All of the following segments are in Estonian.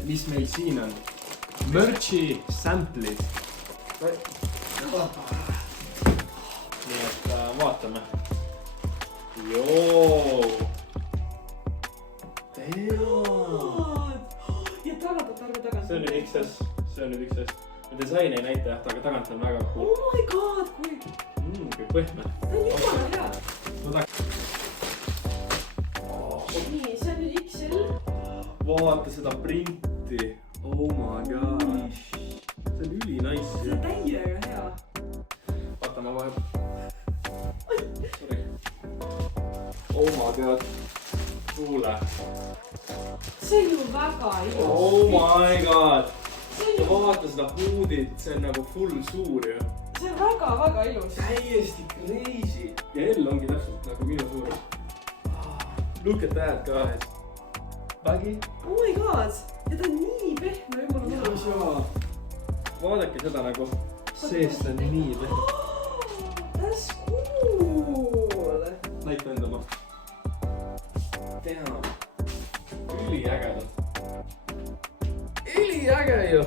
et mis meil siin on. Merch'i sample'id. Nii et vaatame. Joo. Ja tagant. See on nüüd XS. Disain ei näita jah, aga tagant on väga cool. Oh my god, kui pehme. ta on jumala hea. Nii, see on nüüd XL. Vaata seda printi. Oh my god. See on üli nice. See on täiega hea. Vaata ma vahel. Sorry. Oh my god. Kuule. See on ju väga ilus. Oh my god. Vaata seda huudit, see on nagu full suur ju. See on väga ilus. Täiesti crazy. Ja L ongi täpselt nagu minu suur. Look at that guys. Baggy. Oh my god. Ja ta on nii pehme ümber mõnus. Vaadake seda nagu seest on nii pehme. That's cool. Näita endama. Damn. Üli ägedad. Üli äge ju.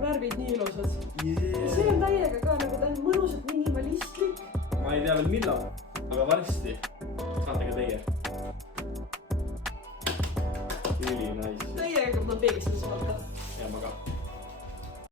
Värvid nii ilusad. Yeah. See on täiega ka nagu ta on mõnusalt minimalistlik. Ma ei tea veel millal, aga varsti saate ka teie. Üli nice. Täiega ma peegistan seda. Ja ma ka.